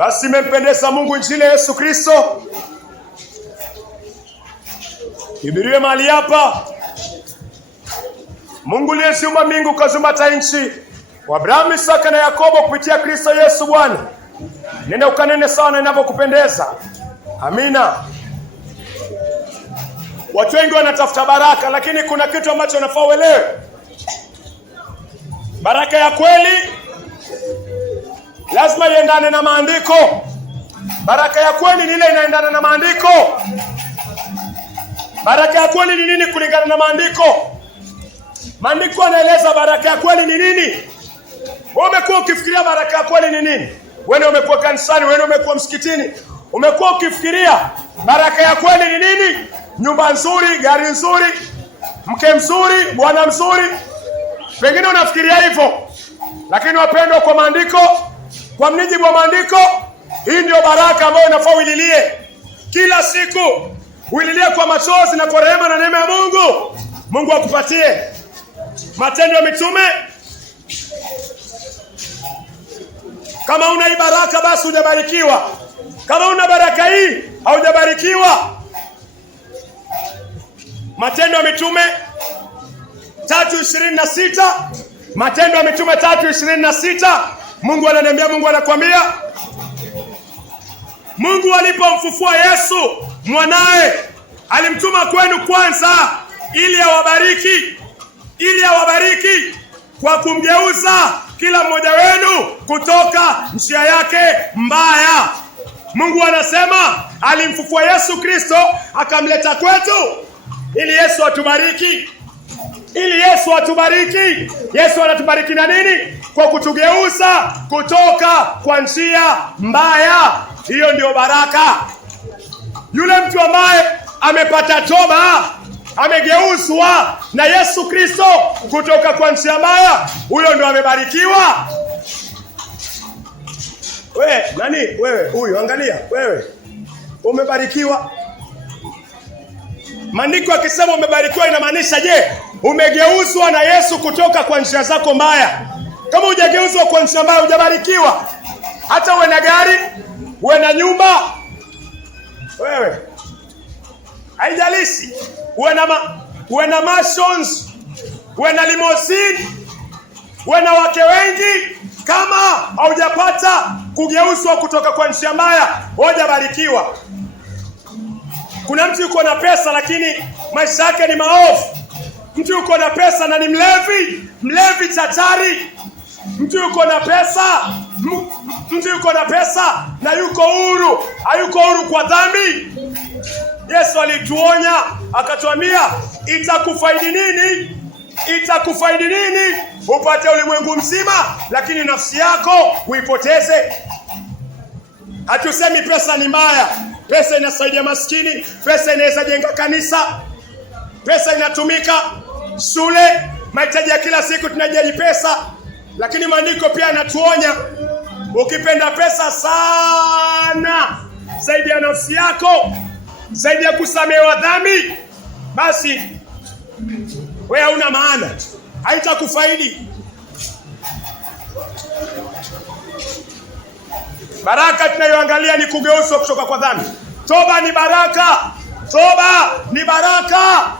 Basi imempendeza Mungu injili ya Yesu Kristo ibiriwe mahali hapa. Mungu aliyeziumba mbingu kaziumba hata nchi, Abrahamu, Isaka na Yakobo kupitia Kristo Yesu Bwana. Nenda ukanene sawa na inavyokupendeza. Amina. Watu wengi wanatafuta baraka, lakini kuna kitu ambacho unafaa uelewe. Baraka ya kweli lazima iendane na maandiko. Baraka ya kweli ni ile inaendana na maandiko. Baraka ya kweli ni nini kulingana na maandiko? Maandiko yanaeleza baraka ya kweli ni nini. Wewe umekuwa ukifikiria baraka ya kweli ni nini? Wewe umekuwa kanisani, wewe umekuwa msikitini, umekuwa ukifikiria baraka ya kweli ni nini? Nyumba nzuri, gari nzuri, mke mzuri, bwana mzuri. Pengine unafikiria hivyo. Lakini wapendwa, kwa maandiko, kwa mjibu wa maandiko, hii ndio baraka ambayo unafaa uililie kila siku. Uililie kwa machozi na kwa rehema na neema ya Mungu. Mungu akupatie. Matendo ya Mitume. Kama una hii baraka basi hujabarikiwa. Kama una baraka hii haujabarikiwa. Matendo ya Mitume 3:26. Matendo ya Mitume 3:26. Mungu ananiambia, Mungu anakuambia, Mungu alipomfufua Yesu mwanae alimtuma kwenu kwanza ili awabariki kwa kumgeuza kila mmoja wenu kutoka njia yake mbaya. Mungu anasema alimfufua Yesu Kristo akamleta kwetu ili Yesu atubariki. Ili Yesu atubariki. Yesu anatubariki na nini? Kwa kutugeuza kutoka kwa njia mbaya. Hiyo ndio baraka. Yule mtu ambaye amepata toba, amegeuzwa na Yesu Kristo kutoka kwa njia mbaya, huyo ndio amebarikiwa. Wewe huyu angalia, wewe umebarikiwa. Maandiko akisema umebarikiwa inamaanisha je, umegeuzwa na Yesu kutoka kwa njia zako mbaya? Kama hujageuzwa kwa njia mbaya hujabarikiwa. Hata uwe na gari, uwe na nyumba, wewe haijalishi, uwe na mansions, uwe na limousine, uwe na wake wengi, kama haujapata kugeuzwa kutoka kwa njia mbaya hujabarikiwa. Kuna mtu yuko na pesa lakini maisha yake ni maovu. Mtu yuko na pesa na ni mlevi tatari. Mtu yuko na pesa na yuko huru, hayuko huru kwa dhambi. Yesu alituonya akatuambia, itakufaidi nini upate ulimwengu mzima lakini nafsi yako uipoteze? Hatusemi pesa ni mbaya. Pesa inasaidia maskini, pesa inaweza jenga kanisa, pesa inatumika shule, mahitaji ya kila siku tunajali pesa. Lakini maandiko pia yanatuonya, ukipenda pesa sana zaidi ya nafsi yako, zaidi ya kusamehewa dhambi, basi wewe hauna maana, haitakufaidi. Baraka tunayoangalia ni kugeuzwa kutoka kwa dhambi. Toba ni baraka. Toba ni baraka.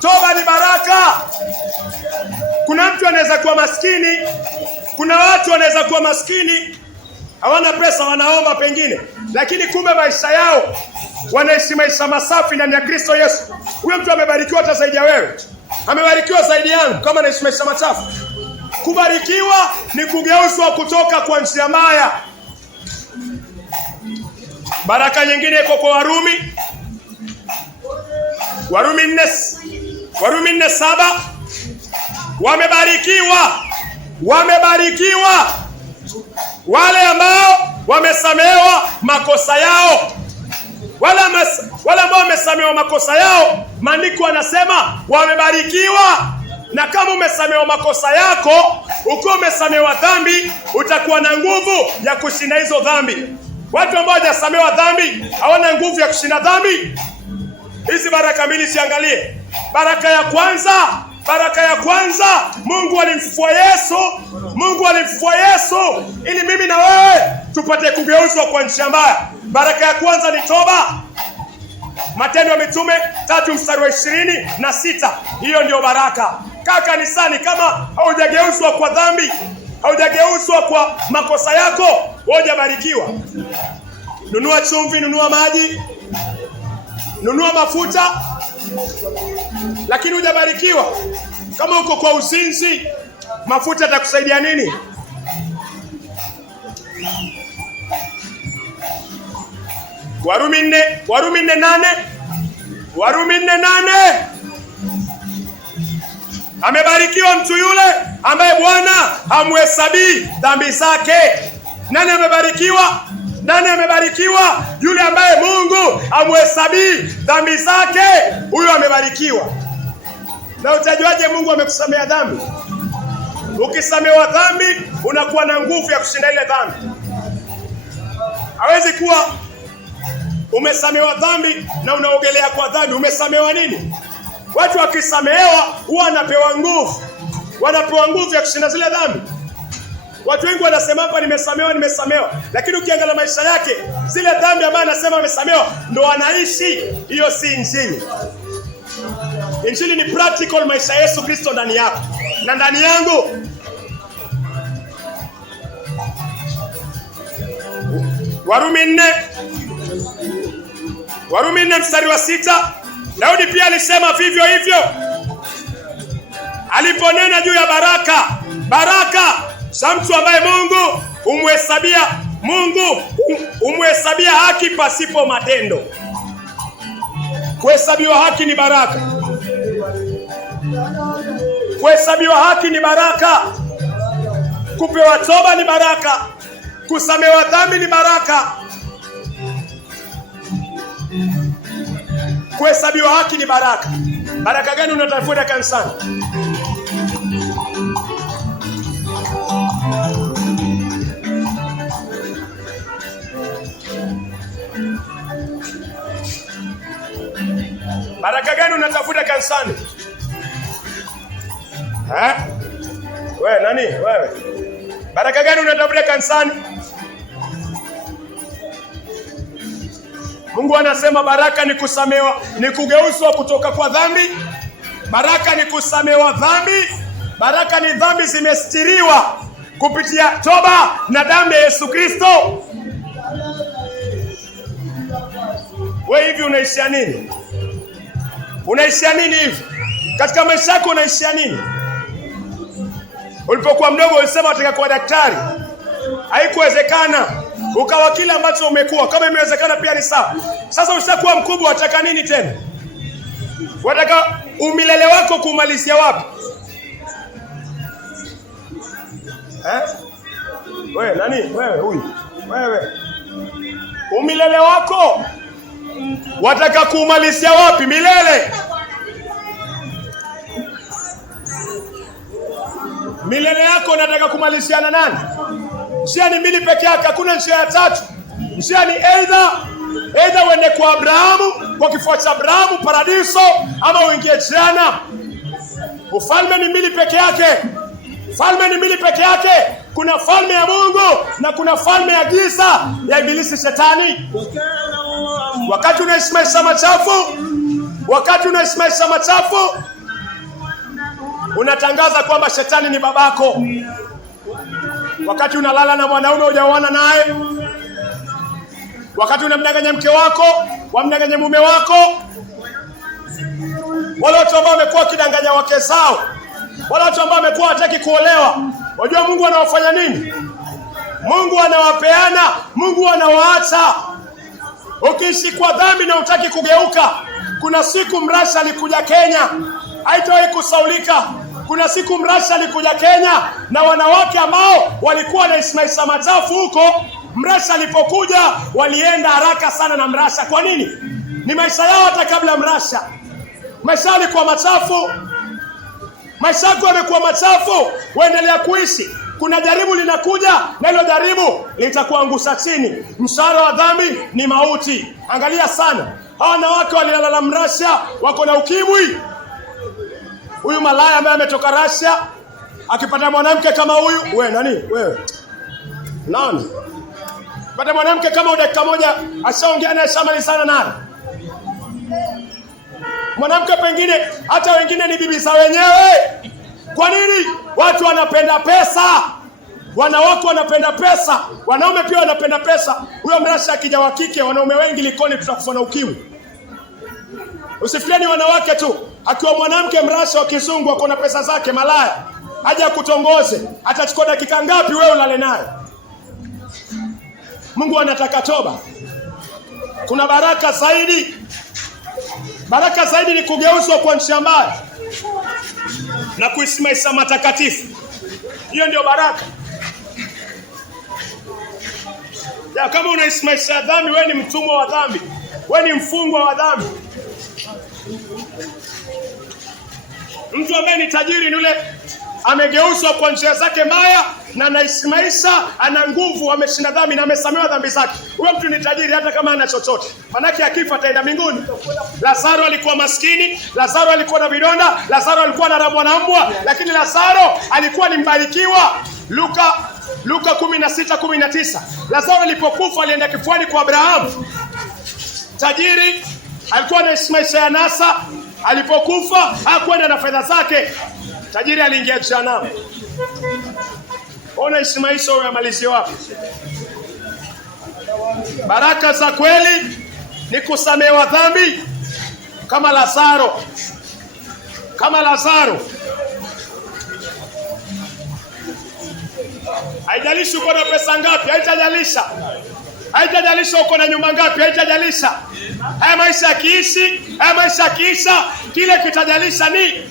Toba ni baraka. Kuna mtu anaweza kuwa maskini, kuna watu wanaweza kuwa maskini, hawana pesa, wanaomba pengine, lakini kumbe maisha yao wanaishi maisha masafi ndani ya Kristo Yesu. Huyo mtu amebarikiwa hata zaidi ya wewe. Amebarikiwa zaidi yangu kama anaishi maisha machafu. Kubarikiwa ni kugeuzwa kutoka kwa njia mbaya. Baraka nyingine iko kwa Warumi 4:7. Wamebarikiwa wale ambao wamesamehewa makosa yao. Wale ambao wamesamehewa makosa yao, maandiko yanasema wamebarikiwa. Na kama umesamehewa makosa yako, ukiwa umesamehewa dhambi, utakuwa na nguvu ya kushinda hizo dhambi. Watu ambao hawajasamehewa dhambi hawana nguvu ya kushinda dhambi. Hizi baraka mbili siangalie. Baraka ya kwanza, Mungu alimfufua Yesu ili mimi na wewe tupate kugeuzwa kwa njia mbaya. Baraka ya kwanza ni toba. Matendo ya Mitume 3:26. Hiyo ndio baraka. Kaa kanisani, kama haujageuzwa kwa dhambi, haujageuzwa kwa makosa yako, hujabarikiwa. Nunua chumvi, nunua maji, nunua mafuta, lakini hujabarikiwa. Kama uko kwa uzinzi, mafuta yatakusaidia nini? Warumi 4:8. Amebarikiwa mtu yule ambaye Bwana hamhesabii dhambi zake. Nani amebarikiwa? Nani amebarikiwa? Yule ambaye Mungu hamhesabii dhambi zake, huyo amebarikiwa. Na utajuaje Mungu amekusamea dhambi? Ukisamewa dhambi, unakuwa na nguvu ya kushinda ile dhambi. Hawezi kuwa umesamewa dhambi na unaogelea kwa dhambi. Umesamewa nini? Watu wakisamehewa huwa wanapewa nguvu. Wanapewa nguvu ya kushinda zile dhambi. Watu wengi wanasema hapa nimesamewa. Lakini ukiangalia maisha yake, zile dhambi ambazo anasema amesamewa ndo anaishi. Hiyo si injili. Injili ni practical, maisha ya Yesu Kristo ndani yako na ndani yangu. Warumi 4:6. Daudi pia alisema vivyo hivyo aliponena juu ya baraka za mtu ambaye Mungu umhesabia haki pasipo matendo. Kuhesabiwa haki ni baraka. Kuhesabiwa haki ni baraka. Kupewa toba ni baraka. Kusamewa dhambi ni baraka. Kuhesabiwa haki ni baraka. Baraka gani unatafuta kanisani? Baraka gani unatafuta kanisani? Wewe nani? Wewe. Baraka gani unatafuta kanisani? Mungu anasema baraka ni kusamewa, ni kugeuzwa kutoka kwa dhambi. Baraka ni kusamewa dhambi. Baraka ni dhambi zimestiriwa kupitia toba na damu ya Yesu Kristo. Wewe hivi unaishia nini? Unaishia nini hivi? Katika maisha yako unaishia nini? Ulipokuwa mdogo ulisema unataka kuwa daktari. Haikuwezekana. Ukawa kile ambacho umekuwa. Kama imewezekana pia ni sawa. Sasa ushakuwa mkubwa, unataka nini tena? Unataka umilele wako kumalizia wapi? Wewe nani? Wewe huyu. Wewe. Umilele wako wataka kumalizia wapi milele? Milele yako nataka kumalizia na nani? Njia ni mbili peke yake, hakuna njia ya tatu. Njia ni either uende kwa Abrahamu, kwa kifua cha Abrahamu paradiso, ama uingie jehanamu. Ufalme ni mbili peke yake. Falme ni mbili peke yake. Kuna falme ya Mungu na kuna falme ya giza ya ibilisi shetani. Wakati unaishi maisha machafu, unatangaza kwamba shetani ni babako. Wakati unalala na mwanaume hujaoana naye, wakati unamdanganya mke wako, wamdanganya mume wako, wale watu ambao wamekuwa kidanganya wake zao, wale watu ambao wamekuwa hataki kuolewa, wajua Mungu anawafanya nini? Mungu anawapeana, Mungu anawaacha. Ukiishi kwa dhambi na utaki kugeuka, kuna siku mrasha alikuja Kenya, haitawahi kusaulika. Kuna siku mrasha alikuja Kenya na wanawake ambao walikuwa na maisha machafu huko. Mrasha alipokuja walienda haraka sana na mrasha. Kwa nini? Ni maisha yao hata kabla mrasha. Maisha yalikuwa machafu. Maisha yako yamekuwa machafu, waendelea kuishi. Kuna jaribu linakuja na hilo jaribu litakuangusha chini. Mshahara wa dhambi ni mauti. Angalia sana. Hawa wanawake walilala na mrasha, wako na ukimwi. Huyu malaya ambaye ametoka Russia akipata mwanamke kama huyu, wewe nani? Wewe nani? Baada mwanamke kama dakika moja ashaongea naye, shamalizana naye. Mwanamke pengine hata wengine ni bibi za wenyewe. Kwa nini? Watu wanapenda pesa. Wanawake wanapenda pesa, wanaume pia wanapenda pesa. Huyo mrasha akija wa kike, wanaume wengi Likoni tutakufa na ukimwi. Usifikirie wanawake tu. Akiwa mwanamke mrasha wa kizungu ako na pesa zake malaya, aje kutongoze, atachukua dakika ngapi wewe ulale naye? Mungu anataka toba. Kuna baraka zaidi. Baraka zaidi ni kugeuzwa kwa njia mbaya na kuisimamisha matakatifu. Hiyo ndio baraka. Ya, kama unaisimamisha dhambi, wewe ni mtumwa wa dhambi. Wewe ni mfungwa wa dhambi. Mtu ambaye ni tajiri ni yule amegeuzwa kwa njia zake mbaya na anaisimamisha, ana nguvu, ameshinda dhambi na amesamehewa dhambi zake. Huyo mtu ni tajiri hata kama hana chochote. Manake akifa ataenda mbinguni. Lazaro alikuwa maskini, Lazaro alikuwa na vidonda, Lazaro alikuwa anaramwa na mbwa, lakini Lazaro alikuwa ni mbarikiwa. Luka 16:19. Lazaro alipokufa alienda kifuani kwa Abrahamu. Tajiri alikuwa anaishi maisha ya nasa, alipokufa hakwenda na fedha zake. Tajiri aliingia jehanamu. Ona ishi maisha yamalizie wapi? Baraka za kweli ni kusamehewa dhambi kama Lazaro. Kama Lazaro. Haijalishi uko na pesa ngapi, haitajalisha. Haitajalisha uko na nyumba ngapi, haitajalisha. Haya maisha yakiisha, kile kitajalisha ni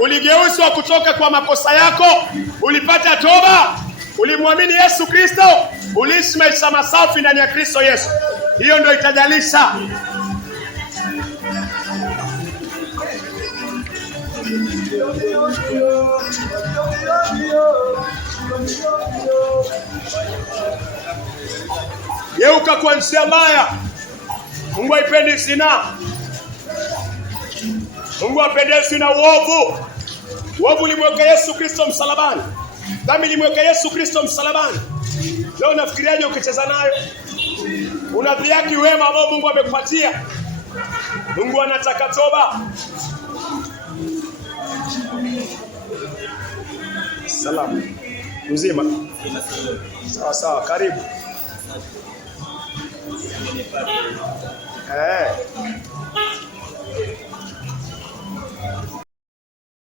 uligeuzwa kutoka kwa makosa yako, ulipata toba, ulimwamini Yesu Kristo, uliishi maisha masafi ndani ya Kristo Yesu. Hiyo ndio itajalisha. Geuka kwa njia mbaya. Mungu haipendi zina. Mungu hapendezwi na uovu. Uovu ulimweka Yesu Kristo msalabani. Dhambi ilimweka Yesu Kristo msalabani. Leo nafikiriaje ukicheza nayo? Unadhihaki wema ambao Mungu amekupatia. Mungu anataka toba. Salamu. Mzima. Sawa sawa, karibu.